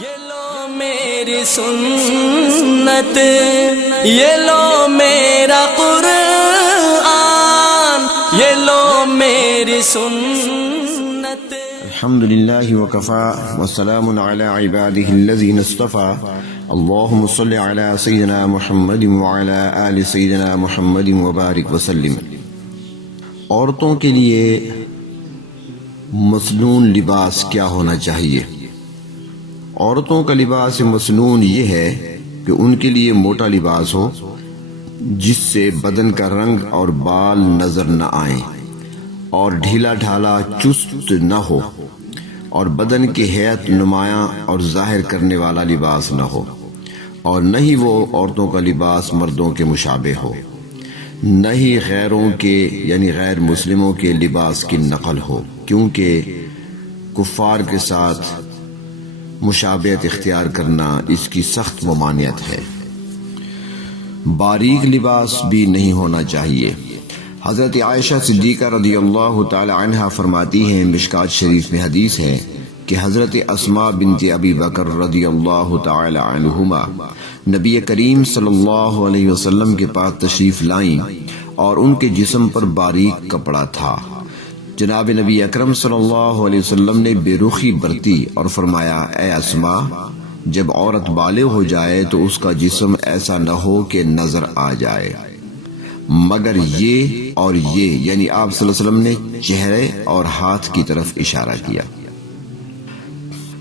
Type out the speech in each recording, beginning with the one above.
یہ لو میری سنت، یہ لو میرا قرآن، یہ لو میری سنت۔ الحمدللہ وکفى والسلام علی عباده الذین اصطفى اللہم صل علی سیدنا محمد وعلی آل سیدنا محمد وبارک وسلم۔ عورتوں کے لیے مسنون لباس کیا ہونا چاہیے؟ عورتوں کا لباس مسنون یہ ہے کہ ان کے لیے موٹا لباس ہو جس سے بدن کا رنگ اور بال نظر نہ آئیں، اور ڈھیلا ڈھالا چست نہ ہو، اور بدن کی ہیئت نمایاں اور ظاہر کرنے والا لباس نہ ہو، اور نہ ہی وہ عورتوں کا لباس مردوں کے مشابہ ہو، نہ ہی غیروں کے یعنی غیر مسلموں کے لباس کی نقل ہو، کیونکہ کفار کے ساتھ مشابہت اختیار کرنا اس کی سخت ممانعت ہے۔ باریک لباس بھی نہیں ہونا چاہیے۔ حضرت عائشہ صدیقہ رضی اللہ تعالی عنہا فرماتی ہیں، مشکات شریف میں حدیث ہے کہ حضرت اسماء بنت ابی بکر رضی اللہ تعالی عنہما نبی کریم صلی اللہ علیہ وسلم کے پاس تشریف لائیں اور ان کے جسم پر باریک کپڑا تھا۔ جناب نبی اکرم صلی اللہ علیہ وسلم نے بے رخی برتی اور فرمایا، اے اسماء، جب عورت بالغ ہو جائے تو اس کا جسم ایسا نہ ہو کہ نظر آ جائے مگر یہ اور یہ، یعنی آپ صلی اللہ علیہ وسلم نے چہرے اور ہاتھ کی طرف اشارہ کیا۔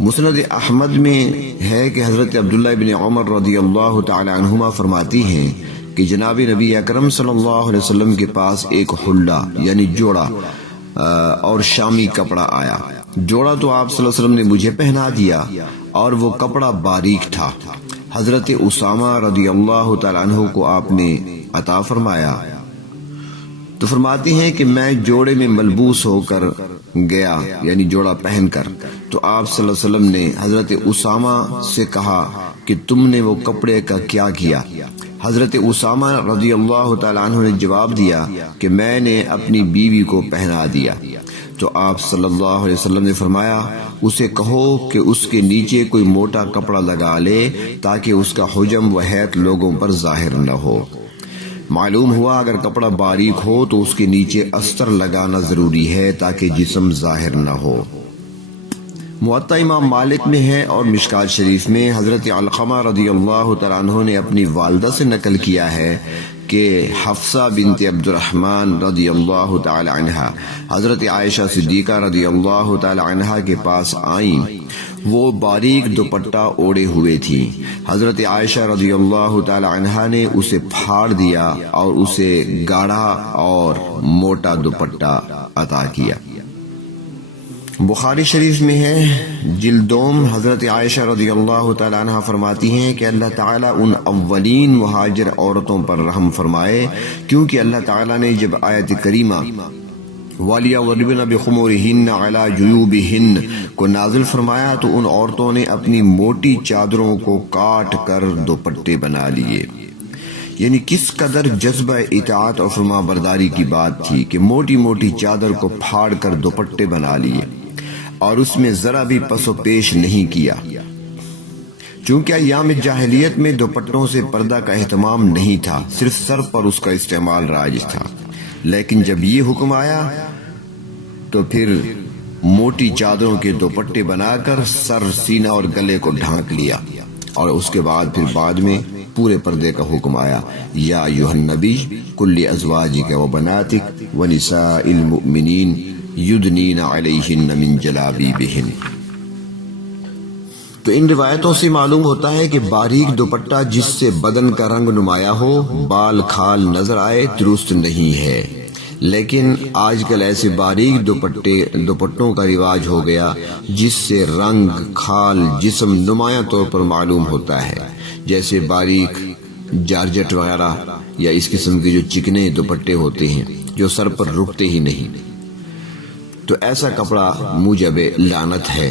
مسند احمد میں ہے کہ حضرت عبداللہ بن عمر رضی اللہ تعالی عنہما فرماتی ہیں کہ جناب نبی اکرم صلی اللہ علیہ وسلم کے پاس ایک حلہ یعنی جوڑا اور شامی کپڑا آیا۔ جوڑا تو آپ صلی اللہ علیہ وسلم نے مجھے پہنا دیا اور وہ کپڑا باریک تھا۔ حضرت اسامہ رضی اللہ تعالیٰ عنہ کو آپ نے عطا فرمایا تو فرماتی ہیں کہ میں جوڑے میں ملبوس ہو کر گیا یعنی جوڑا پہن کر، تو آپ صلی اللہ علیہ وسلم نے حضرت اسامہ سے کہا کہ تم نے وہ کپڑے کا کیا کیا؟ حضرت اسامہ رضی اللہ تعالیٰ عنہ نے جواب دیا کہ میں نے اپنی بیوی کو پہنا دیا۔ تو آپ صلی اللہ علیہ وسلم نے فرمایا، اسے کہو کہ اس کے نیچے کوئی موٹا کپڑا لگا لے تاکہ اس کا حجم و حیت لوگوں پر ظاہر نہ ہو۔ معلوم ہوا اگر کپڑا باریک ہو تو اس کے نیچے استر لگانا ضروری ہے تاکہ جسم ظاہر نہ ہو۔ موطا امام مالک میں ہے اور مشکات شریف میں حضرت علقمہ رضی اللہ تعالیٰ عنہ نے اپنی والدہ سے نقل کیا ہے کہ حفصہ بنت عبد الرحمن رضی اللہ تعالی عنہا حضرت عائشہ صدیقہ رضی اللہ تعالی عنہا کے پاس آئیں، وہ باریک دوپٹہ اوڑے ہوئے تھی۔ حضرت عائشہ رضی اللہ تعالی عنہا نے اسے پھاڑ دیا اور اسے گاڑھا اور موٹا دوپٹہ عطا کیا۔ بخاری شریف میں ہے جلدوم، حضرت عائشہ رضی اللہ تعالیٰ عنہ فرماتی ہیں کہ اللہ تعالیٰ ان اولین مہاجر عورتوں پر رحم فرمائے، کیونکہ اللہ تعالیٰ نے جب آیت کریمہ وَلْيَضْرِبْنَ بِخُمُرِهِنَّ عَلَى جُيُوبِهِنَّ کو نازل فرمایا تو ان عورتوں نے اپنی موٹی چادروں کو کاٹ کر دوپٹے بنا لیے۔ یعنی کس قدر جذبہ اطاعت اور فرما برداری کی بات تھی کہ موٹی موٹی چادر کو پھاڑ کر دوپٹے بنا لیے اور اس میں ذرا بھی پس و پیش نہیں کیا۔ چونکہ ایام جاہلیت میں دوپٹوں سے پردہ کا اہتمام نہیں تھا، صرف سر پر اس کا استعمال رائج تھا، لیکن جب یہ حکم آیا تو پھر موٹی چادروں کے دوپٹے بنا کر سر، سینہ اور گلے کو ڈھانک لیا، اور اس کے بعد پھر بعد میں پورے پردے کا حکم آیا، یا ایھا النبی قل لازواجک وبناتک ونساء المؤمنین یدنین علیہن من جلابیبہن۔ تو ان روایتوں سے معلوم ہوتا ہے کہ باریک دوپٹہ جس سے بدن کا رنگ نمایاں ہو، بال کھال نظر آئے، درست نہیں ہے۔ لیکن آج کل ایسے باریک دوپٹوں کا رواج ہو گیا جس سے رنگ، کھال، جسم نمایاں طور پر معلوم ہوتا ہے، جیسے باریک جارجٹ وغیرہ یا اس قسم کے جو چکنے دوپٹے ہوتے ہیں جو سر پر رکتے ہی نہیں۔ تو ایسا کپڑا موجب لعنت ہے۔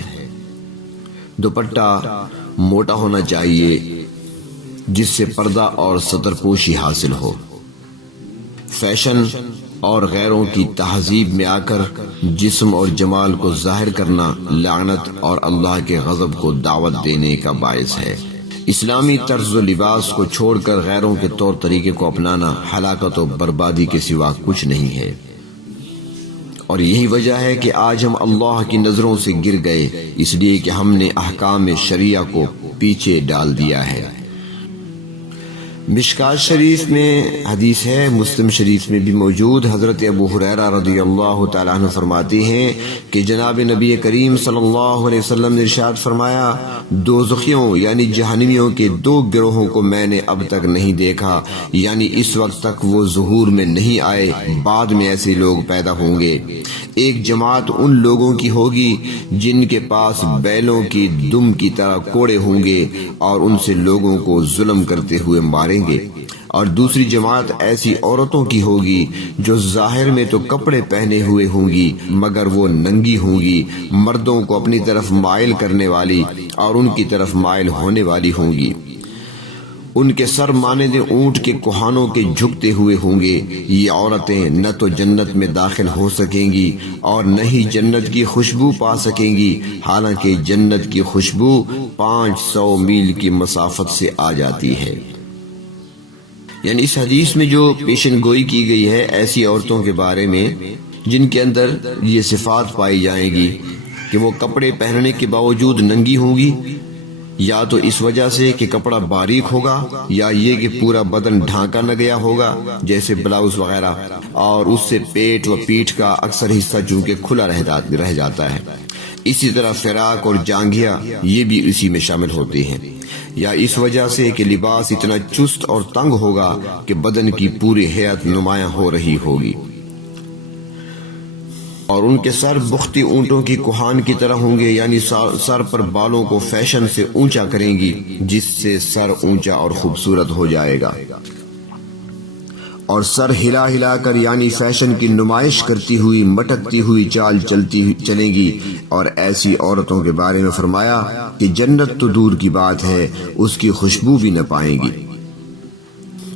دوپٹہ موٹا ہونا چاہیے جس سے پردہ اور ستر پوشی حاصل ہو۔ فیشن اور غیروں کی تہذیب میں آ کر جسم اور جمال کو ظاہر کرنا لعنت اور اللہ کے غضب کو دعوت دینے کا باعث ہے۔ اسلامی طرز و لباس کو چھوڑ کر غیروں کے طور طریقے کو اپنانا ہلاکت و بربادی کے سوا کچھ نہیں ہے، اور یہی وجہ ہے کہ آج ہم اللہ کی نظروں سے گر گئے، اس لیے کہ ہم نے احکام شریعہ کو پیچھے ڈال دیا ہے۔ مشکات شریف میں حدیث ہے، مسلم شریف میں بھی موجود، حضرت ابو ہریرہ رضی اللہ تعالیٰ عنہ فرماتے ہیں کہ جناب نبی کریم صلی اللہ علیہ وسلم نے ارشاد فرمایا، دوزخیوں یعنی جہنمیوں کے دو گروہوں کو میں نے اب تک نہیں دیکھا، یعنی اس وقت تک وہ ظہور میں نہیں آئے، بعد میں ایسے لوگ پیدا ہوں گے۔ ایک جماعت ان لوگوں کی ہوگی جن کے پاس بیلوں کی دم کی طرح کوڑے ہوں گے اور ان سے لوگوں کو ظلم کرتے ہوئے ماریں گے، اور دوسری جماعت ایسی عورتوں کی ہوگی جو ظاہر میں تو کپڑے پہنے ہوئے ہوں گی مگر وہ ننگی ہوں گی، مردوں کو اپنی طرف مائل کرنے والی اور ان کی طرف مائل ہونے والی ہوں گی۔ ان کے سر مانند اونٹ کے کوہانوں کے جھکتے ہوئے ہوں گے۔ یہ عورتیں نہ تو جنت میں داخل ہو سکیں گی اور نہ ہی جنت کی خوشبو پا سکیں گی، حالانکہ جنت کی خوشبو 500 میل کی مسافت سے آ جاتی ہے۔ یعنی اس حدیث میں جو پیشن گوئی کی گئی ہے ایسی عورتوں کے بارے میں جن کے اندر یہ صفات پائی جائیں گی کہ وہ کپڑے پہننے کے باوجود ننگی ہوں گی، یا تو اس وجہ سے کہ کپڑا باریک ہوگا، یا یہ کہ پورا بدن ڈھانکا نہ گیا ہوگا جیسے بلاؤز وغیرہ، اور اس سے پیٹ و پیٹھ کا اکثر حصہ چونکہ کھلا رہ جاتا ہے۔ اسی طرح فراق اور جانگھیا یہ بھی اسی میں شامل ہوتے ہیں، یا اس وجہ سے کہ لباس اتنا چست اور تنگ ہوگا کہ بدن کی پوری ہیئت نمایاں ہو رہی ہوگی، اور ان کے سر بختی اونٹوں کی کوہان کی طرح ہوں گے، یعنی سر پر بالوں کو فیشن سے اونچا کریں گی جس سے سر اونچا اور خوبصورت ہو جائے گا، اور سر ہلا ہلا کر یعنی فیشن کی نمائش کرتی ہوئی مٹکتی ہوئی چال چلیں گی۔ اور ایسی عورتوں کے بارے میں فرمایا کہ جنت تو دور کی بات ہے، اس کی خوشبو بھی نہ پائیں گی۔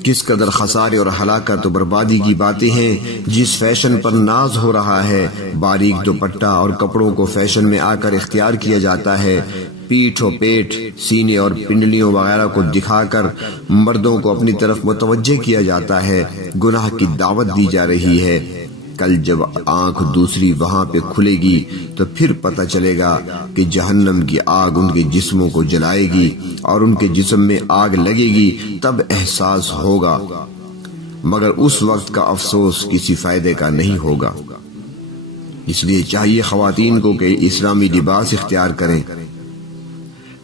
کس قدر خسارے اور ہلاکت و بربادی کی باتیں ہیں جس فیشن پر ناز ہو رہا ہے، باریک دوپٹہ اور کپڑوں کو فیشن میں آ کر اختیار کیا جاتا ہے، پیٹھ و پیٹ، سینے اور پنڈلیوں وغیرہ کو دکھا کر مردوں کو اپنی طرف متوجہ کیا جاتا ہے، گناہ کی دعوت دی جا رہی ہے۔ کل جب آنکھ دوسری وہاں پہ کھلے گی تو پھر پتہ چلے گا کہ جہنم کی آگ ان کے جسموں کو جلائے گی اور ان کے جسم میں آگ لگے گی، تب احساس ہوگا، مگر اس وقت کا افسوس کسی فائدے کا نہیں ہوگا۔ اس لیے چاہیے خواتین کو کہ اسلامی لباس اختیار کریں،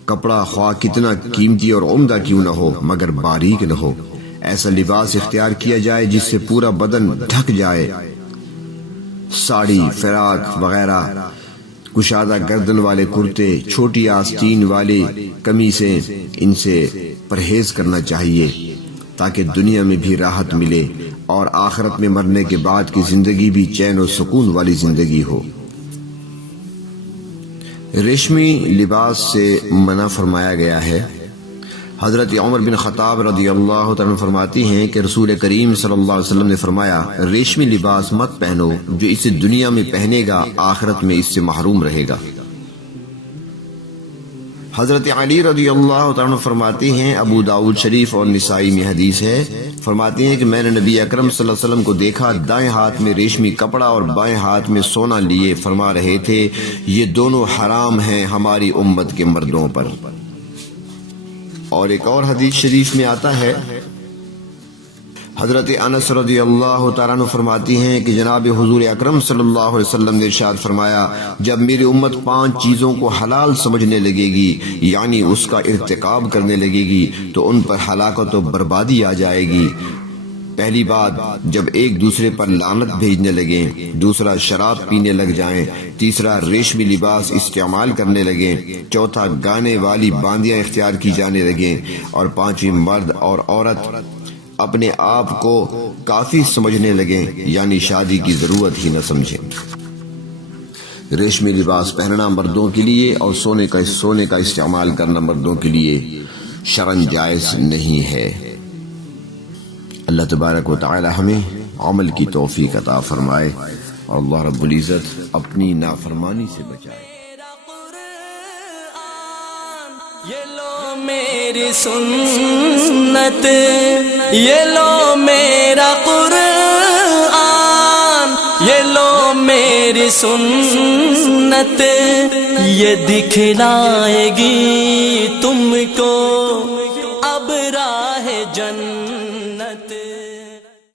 کپڑا خواہ کتنا قیمتی اور عمدہ کیوں نہ ہو مگر باریک نہ ہو، ایسا لباس اختیار کیا جائے جس سے پورا بدن ڈھک جائے۔ ساڑی، فراق وغیرہ، کشادہ گردن والے کرتے، چھوٹی آستین والے قمیصیں، ان سے پرہیز کرنا چاہیے تاکہ دنیا میں بھی راحت ملے اور آخرت میں مرنے کے بعد کی زندگی بھی چین و سکون والی زندگی ہو۔ ریشمی لباس سے منع فرمایا گیا ہے۔ حضرت عمر بن خطاب رضی اللہ تعالیٰ فرماتی ہیں کہ رسول کریم صلی اللہ علیہ وسلم نے فرمایا، ریشمی لباس مت پہنو، جو اسے دنیا میں پہنے گا آخرت میں اس سے محروم رہے گا۔ حضرت علی رضی اللہ تعالیٰ فرماتے ہیں، ابو داؤد شریف اور نسائی میں حدیث ہے، فرماتے ہیں کہ میں نے نبی اکرم صلی اللہ علیہ وسلم کو دیکھا، دائیں ہاتھ میں ریشمی کپڑا اور بائیں ہاتھ میں سونا لیے فرما رہے تھے، یہ دونوں حرام ہیں ہماری امت کے مردوں پر۔ اور ایک اور حدیث شریف میں آتا ہے، حضرت انس رضی اللہ تعالیٰ عنہ فرماتی ہیں کہ جناب حضور اکرم صلی اللہ علیہ وسلم نے ارشاد فرمایا، جب میری امت 5 چیزوں کو حلال سمجھنے لگے گی یعنی اس کا ارتکاب کرنے لگے گی تو ان پر ہلاکت و بربادی آ جائے گی۔ پہلی بات، جب ایک دوسرے پر لعنت بھیجنے لگیں، دوسرا شراب پینے لگ جائیں، تیسرا ریشمی لباس استعمال کرنے لگیں، چوتھا گانے والی باندیاں اختیار کی جانے لگیں، اور پانچویں مرد اور عورت اپنے آپ کو کافی سمجھنے لگیں یعنی شادی کی ضرورت ہی نہ سمجھیں۔ ریشمی لباس پہننا مردوں کے لیے اور سونے کا استعمال کرنا مردوں کے لیے شرعاً جائز نہیں ہے۔ اللہ تبارک و تعالی ہمیں عمل کی توفیق عطا فرمائے اور اللہ رب العزت اپنی نافرمانی سے بچائے۔ یہ لو میری سنت، یہ لو میرا قرآن، یہ لو میری سنت، یہ دکھلائے گی تم کو اب راہ جنت۔